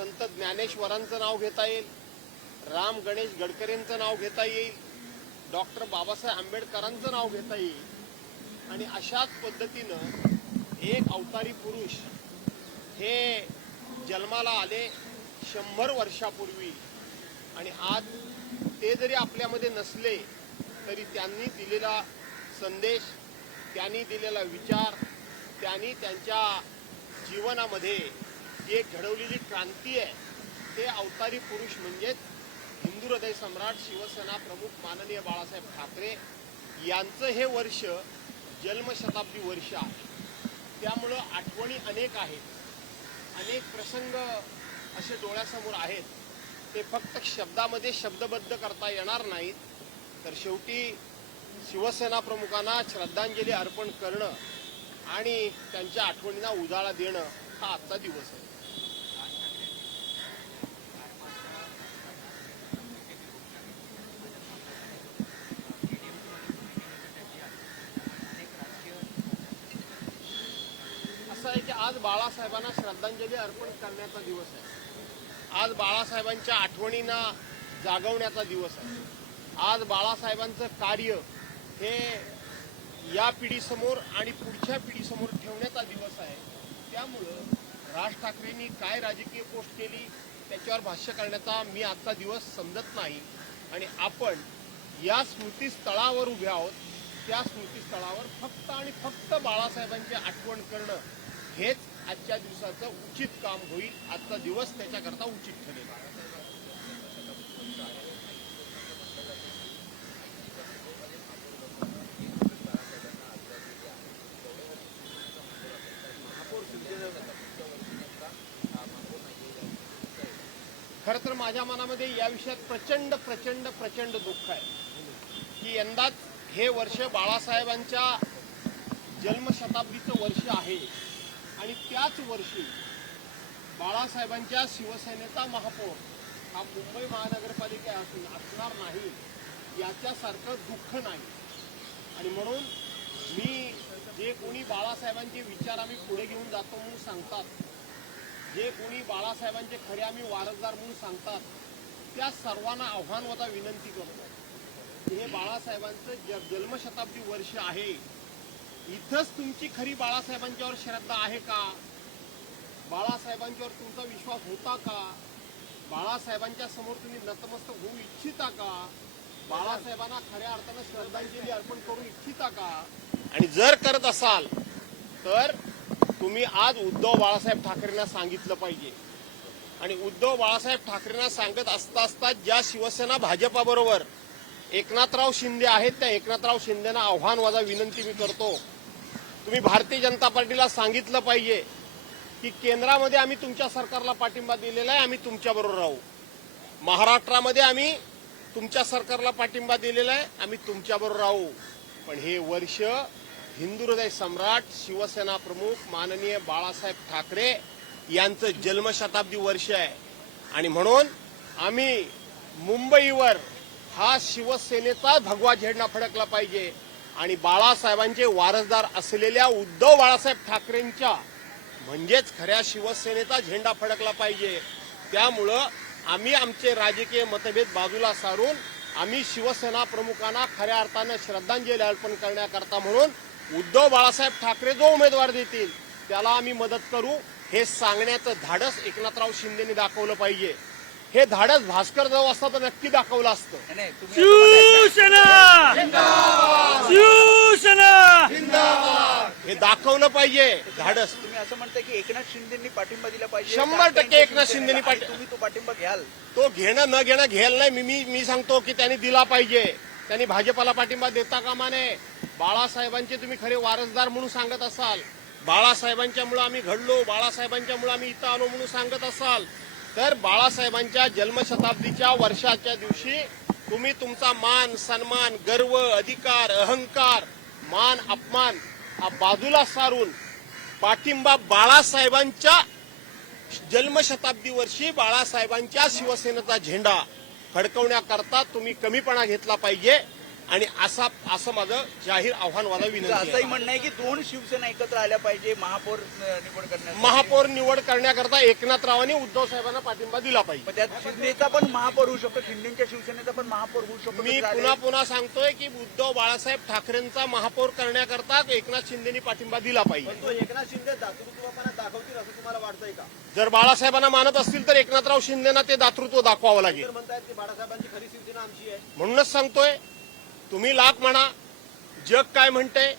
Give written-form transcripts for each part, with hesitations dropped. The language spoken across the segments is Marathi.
संत ज्ञानेश्वरांचं नाव घेता येईल, राम गणेश गडकरींचं नाव घेता येईल, डॉक्टर बाबासाहेब आंबेडकरांचं नाव घेता येईल आणि अशाच पद्धतीनं एक अवतारी पुरुष हे जन्माला आले 100 वर्षापूर्वी आणि आज ते जरी आपल्यामध्ये नसले तरी त्यांनी दिलेला संदेश, त्यांनी दिलेला विचार, त्यांनी त्यांच्या जीवनामध्ये जी घडवलेली क्रांती आहे ते अवतारी पुरुष म्हणजेच हिंदू हृदय सम्राट शिवसेना प्रमुख माननीय बाळासाहेब ठाकरे यांचं हे वर्ष जन्मशताब्दी वर्ष आहे. त्यामुळं आठवणी अनेक आहेत, अनेक प्रसंग असे डोळ्यासमोर आहेत. ते फक्त शब्दामध्ये शब्दबद्ध करता येणार नाहीत. तर शेवटी शिवसेना प्रमुखांना श्रद्धांजली अर्पण करणं आणि त्यांच्या आठवणींना उजाळा देणं हा आजचा दिवस आहे. असं आहे की आज बाळासाहेबांना श्रद्धांजली अर्पण करण्याचा दिवस आहे. आज बाळासाहेबांच्या आठवणींना जागवण्याचा दिवस आहे. आज बाळासाहेबांचं कार्य हे या पिढीसमोर आणि पुढच्या पिढीसमोर ठेवण्याचा दिवस आहे. त्यामुळं राज ठाकरेंनी काय राजकीय पोस्ट केली त्याच्यावर भाष्य करण्याचा मी आजचा दिवस समजत नाही आणि आपण या स्मृतीस्थळावर उभे आहोत. त्या स्मृतीस्थळावर फक्त आणि फक्त बाळासाहेबांची आठवण करणं हेच आजच्या दिवसाचं उचित काम होईल. आजचा दिवस त्याच्याकरता उचित ठरेल. खरं तर माझ्या मनामध्ये या विषयात प्रचंड प्रचंड प्रचंड दुःख आहे की यंदाच हे वर्ष बाळासाहेबांच्या जन्मशताब्दीचं वर्ष आहे आणि त्याच वर्षी बाळासाहेबांच्या शिवसेनेचा महापौर हा मुंबई महानगरपालिका असणार नाही याच्यासारखं दुःख नाही. आणि म्हणून मी जे कोणी बाळासाहेबांचे विचार आम्ही पुढे घेऊन जातो म्हणून सांगतात, जे कोणी बाळासाहेबांचे खरे आम्ही वारसदार म्हणून सांगतात, त्या सर्वांना आव्हानवता विनंती करतो की हे बाळासाहेबांचं जन्मशताब्दी वर्ष आहे. इथंच तुमची खरी बाळासाहेबांच्यावर श्रद्धा आहे का? बाळासाहेबांच्यावर तुमचा विश्वास होता का? बाळासाहेबांच्या समोर तुम्ही नतमस्तक होऊ इच्छिता का? बाळासाहेबांना खऱ्या अर्थानं श्रद्धांजली अर्पण करू इच्छिता का? आणि जर करत असाल तर तुम्ही आज उद्धव बाळासाहेब ठाकरेंना सांगितलं पाहिजे. आणि उद्धव बाळासाहेब ठाकरेंना सांगत असता ज्या शिवसेना भाजपाबरोबर एकनाथराव शिंदे आहेत त्या एकनाथराव शिंदेना आव्हानवादा विनंती मी करतो. तुम्ही भारतीय जनता पार्टीला सांगितलं पाहिजे की केंद्रामध्ये आम्ही तुमच्या सरकारला पाठिंबा दिलेला आहे, आम्ही तुमच्याबरोबर राहू. महाराष्ट्रामध्ये आम्ही तुमच्या सरकारला पाठिंबा दिलेला आहे, आम्ही तुमच्याबरोबर राहू. पण हे वर्ष हिंदू हृदय सम्राट शिवसेना प्रमुख माननीय बाळासाहेब ठाकरे यांचं जन्मशताब्दी वर्ष आहे. आणि म्हणून आम्ही मुंबईवर हा शिवसेनेचा भगवा झेंडा फडकला पाहिजे आणि बाळासाहेबांचे वारसदार असलेल्या उद्धव बाळासाहेब ठाकरेंच्या म्हणजेच खऱ्या शिवसेनेचा झेंडा फडकला पाहिजे. त्यामुळं आम्ही आमचे राजकीय मतभेद बाजूला सारून आम्ही शिवसेना प्रमुखांना खऱ्या अर्थानं श्रद्धांजली अर्पण करण्याकरता म्हणून उद्धव बाळासाहेब ठाकरे जो उमेदवार देतील त्याला आम्ही मदत करू हे सांगण्याचं धाडस एकनाथराव शिंदेनी दाखवलं पाहिजे. हे धाडस भास्कर जाऊ असता तर नक्की दाखवलं असतं. हे दाखवलं पाहिजे धाडस. तुम्ही असं म्हणताय की एकनाथ शिंदेनी पाठिंबा दिला पाहिजे. 100% एकनाथ शिंदेनी तुम्ही तो पाठिंबा घ्याल. तो घेणं न घेणं घ्यायला नाही. मी सांगतो की त्यांनी दिला पाहिजे. त्यांनी भाजपाला पाठिंबा देता कामा नये. बाळासाहेबांचे तुम्ही खरे वारसदार म्हणून सांगत असाल, बाळासाहेबांच्यामुळे आम्ही घडलो, बाळासाहेबांच्यामुळे आम्ही इथं आलो म्हणून सांगत असाल तर बाळासाहेबांच्या जन्मशताब्दीच्या वर्षाच्या दिवशी तुम्ही तुमचा मान सन्मान गर्व अधिकार अहंकार मान अपमान हा बाजूला सारून पाठिंबा बाळासाहेबांच्या जन्मशताब्दी वर्षी बाळासाहेबांच्या शिवसेनेचा झेंडा फडकवण्याकरता तुम्ही कमीपणा घेतला पाहिजे. आणि असं माझं जाहीर आव्हान मला विनंती असंही आहे. म्हणणं आहे की दोन शिवसेना एकत्र आल्या पाहिजे महापौर निवड करण्यासाठी. महापौर निवड करण्याकरता एकनाथरावांनी उद्धव साहेबांना पाठिंबा दिला पाहिजे. पण त्यात शिंदेचा पण महापौर होऊ शकतो, शिंदेच्या शिवसेनेचा पण महापौर होऊ शकतो. मी पुन्हा सांगतोय की उद्धव बाळासाहेब ठाकरेंचा महापौर करण्याकरता एकनाथ शिंदेनी पाठिंबा दिला पाहिजे. तो एकनाथ शिंदे दातृत्वपणा दाखवतील असं तुम्हाला वाटतंय का? जर बाळासाहेबांना मानत असतील तर एकनाथराव शिंदेना ते दातृत्व दाखवावं लागेल. तर म्हणतायत की बाळासाहेबांची खरी शिवसेना आमची आहे. म्हणूनच सांगतोय, तुम्ही लाख म्हणा, जग काय म्हणतंय.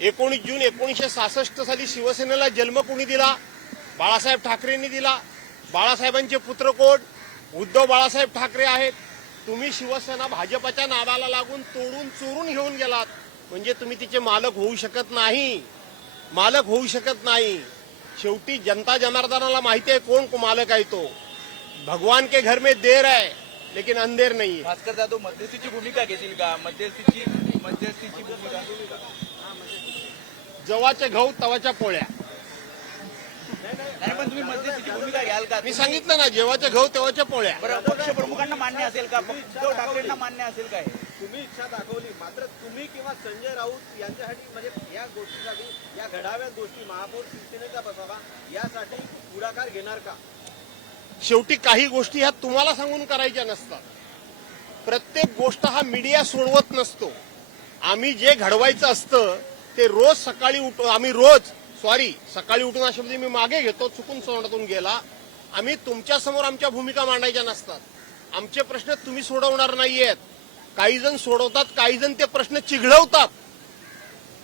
19 जून 1966 साली शिवसेनेला जन्म कोणी दिला? बाळासाहेब ठाकरेंनी दिला. बाळासाहेबांचे पुत्र कोण? उद्धव बाळासाहेब ठाकरे आहेत. तुम्ही शिवसेना भाजपच्या नादाला लागून तोडून चोरून घेऊन गेलात, म्हणजे तुम्ही तिचे मालक होऊ शकत नाही. मालक होऊ शकत नाही. शेवटी जनता जनार्दनाला माहिती आहे कोण मालक आहे तो. भगवान के घर में देर है लेकिन अंधेर नहीं है. भास्कर जाधव मध्यस्थीची भूमिका घेतील का? मध्यस्थीची भूमिका. जवाचे गहू तवाच्या पोळ्या. नाही, पण तुम्ही मध्यस्थीची भूमिका घ्याल का? मी सांगितलं ना, जेव्हाचे गहू तेव्हाच्या पोळ्या. बरं, पक्ष प्रमुखांना मान्य असेल का? उद्धव ठाकरेंना मान्य असेल का हे? तुम्ही इच्छा दाखवली, मात्र तुम्ही किंवा संजय राऊत यांच्यासाठी म्हणजे या गोष्टीसाठी, या घडाव्या गोष्टी महापौर शिवसेनेचा बसावा यासाठी पुढाकार घेणार का? शेवटी काही गोष्टी ह्या तुम्हाला सांगून करायच्या नसतात. प्रत्येक गोष्ट हा मीडिया सोडवत नसतो. आम्ही जे घडवायचं असतं ते रोज सकाळी सकाळी उठून अशा मी मागे घेतो, चुकून तोंडातून गेला. आम्ही तुमच्या समोर आमच्या भूमिका मांडायच्या नसतात. आमचे प्रश्न तुम्ही सोडवणार नाहीयेत. काही जण सोडवतात, काही जण ते प्रश्न चिघळवतात,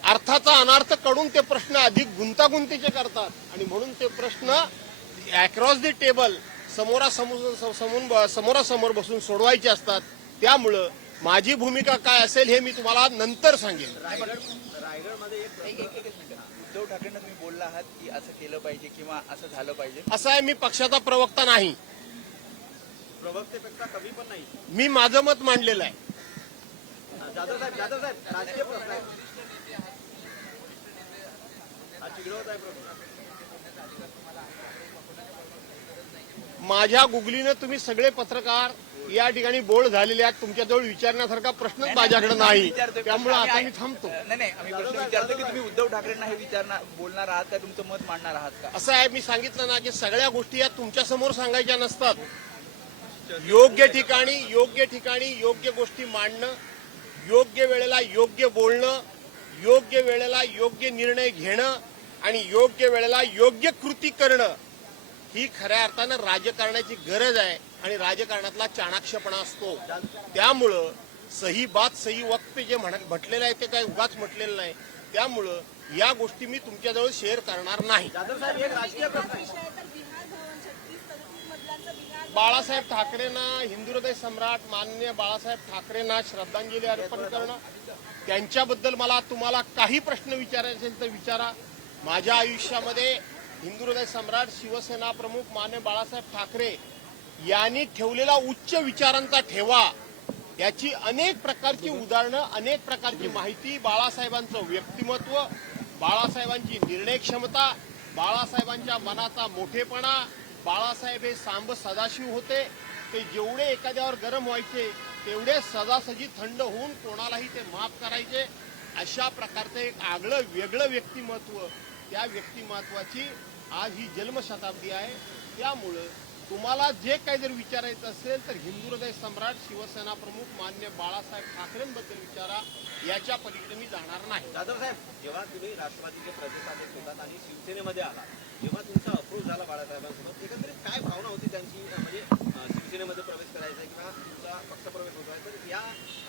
अर्थाचा अनर्थ करून ते प्रश्न अधिक गुंतागुंतीचे करतात. आणि म्हणून ते प्रश्न अक्रॉस द टेबल समोरासमोर बसून सोडवायचे असतात. त्यामुळं माझी भूमिका काय असेल हे मी तुम्हाला नंतर सांगेन. रायगडमध्ये एक उद्धव ठाकरेंना तुम्ही बोलला आहात की असं केलं पाहिजे किंवा असं झालं पाहिजे. असं आहे, मी पक्षाचा प्रवक्ता नाही. प्रवक्तेपेक्षा कमी पण नाही. मी माझं मत मांडलेलं आहे. जाधव साहेब राजकीय प्रश्न आहे. हा चिघळवत आहे प्रश्न. माझ्या गुगलीनं तुम्ही सगळे पत्रकार या ठिकाणी बोल्ड झालेले आहेत. तुमच्याजवळ विचारण्यासारखा प्रश्नच माझ्याकडे नाही. त्यामुळे आता मी थांबतो. नाही, आम्ही प्रश्न विचारतो की तुम्ही उद्धव ठाकरेंना हे बोलणार आहात का? तुमचं मत मांडणार आहात का? असं आहे, मी सांगितलं ना की सगळ्या गोष्टी या तुमच्या समोर सांगायच्या नसतात. योग्य ठिकाणी योग्य गोष्टी मांडणं, योग्य वेळेला योग्य बोलणं, योग्य वेळेला योग्य निर्णय घेणं आणि योग्य वेळेला योग्य कृती करणं ही खऱ्या अर्थानं राजकारणाची गरज आहे. आणि राजकारणातला चाणाक्षपणा असतो. त्यामुळं सही बात सही वक्त जे म्हटलेलं आहे ते काही उगाच म्हटलेलं नाही. त्यामुळं या गोष्टी मी तुमच्याजवळ शेअर करणार नाही. जाधव साहेब एक राजकीय प्रश्न आहे. बाळासाहेब ठाकरेंना, हिंदू हृदय सम्राट माननीय बाळासाहेब ठाकरेंना श्रद्धांजली अर्पण करणं, त्यांच्याबद्दल मला तुम्हाला काही प्रश्न विचारायचे असेल तर विचारा. माझ्या आयुष्यामध्ये हिंदू हृदय सम्राट शिवसेना प्रमुख माननीय बाळासाहेब ठाकरे यांनी ठेवलेला उच्च विचारांचा ठेवा, याची अनेक प्रकारची उदाहरणं, अनेक प्रकारची माहिती, बाळासाहेबांचं व्यक्तिमत्व, बाळासाहेबांची निर्णय क्षमता, बाळासाहेबांच्या मनाचा मोठेपणा. बाळासाहेब हे सांब सदाशिव होते. ते जेवढे एखाद्यावर गरम व्हायचे तेवढे सदासजी थंड होऊन कोणालाही ते माफ करायचे. अशा प्रकारचं एक आगळं वेगळं व्यक्तिमत्व, त्या व्यक्तिमत्वाची आज ही जन्मशताब्दी आहे. त्यामुळं तुम्हाला जे काही जर विचारायचं असेल तर हिंदू हृदय सम्राट शिवसेना प्रमुख मान्य बाळासाहेब ठाकरेंबद्दल विचारा. याच्या पलीकडे मी जाणार नाही. जाधव साहेब, जेव्हा तुम्ही राष्ट्रवादीचे प्रदेशाध्यक्ष होतात आणि शिवसेनेमध्ये आला, जेव्हा तुमचा अप्रोच झाला बाळासाहेबांसोबत, एकंदरीत काय भावना होती त्यांची? म्हणजे शिवसेनेमध्ये प्रवेश करायचा किंवा तुमचा पक्षप्रवेश होतो आहे, तर या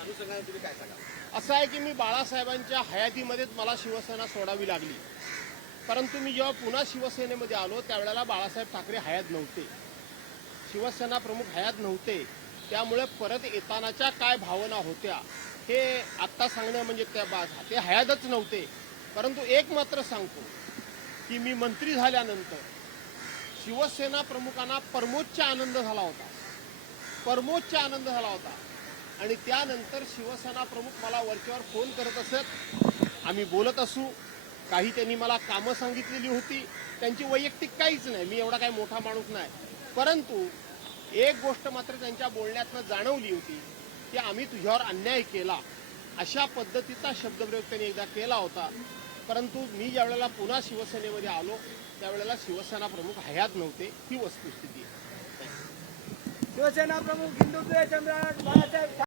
अनुषंगाने तुम्ही काय सांगा? असं आहे की मी बाळासाहेबांच्या हयातीमध्येच मला शिवसेना सोडावी लागली. परंतु मी जेव्हा पुन्हा शिवसेनेमध्ये आलो त्यावेळेला बाळासाहेब ठाकरे हयात नव्हते, शिवसेना प्रमुख हयात नव्हते. त्यामुळे परत येतानाच्या काय भावना होत्या हे आत्ता सांगणं म्हणजे ते हयातच नव्हते. परंतु एक मात्र सांगतो की मी मंत्री झाल्यानंतर शिवसेना प्रमुखांना परमोच्च आनंद झाला होता. आणि त्यानंतर शिवसेना प्रमुख मला वरच्यावर फोन करत असत, आम्ही बोलत असू. काही त्यांनी मला कामं सांगितलेली होती, त्यांची वैयक्तिक काहीच नाही, मी एवढा काही मोठा माणूस नाही. परंतु एक गोष्ट मात्र त्यांच्या बोलण्यातनं जाणवली होती की आम्ही तुझ्यावर अन्याय केला, अशा पद्धतीचा शब्दप्रयोग त्यांनी एकदा केला होता. परंतु मी ज्या वेळेला पुन्हा शिवसेनेमध्ये आलो त्यावेळेला शिवसेना प्रमुख हयात नव्हते, ही वस्तुस्थिती आहे. शिवसेना प्रमुख हिंदुत्व सम्राट बाळासाहेब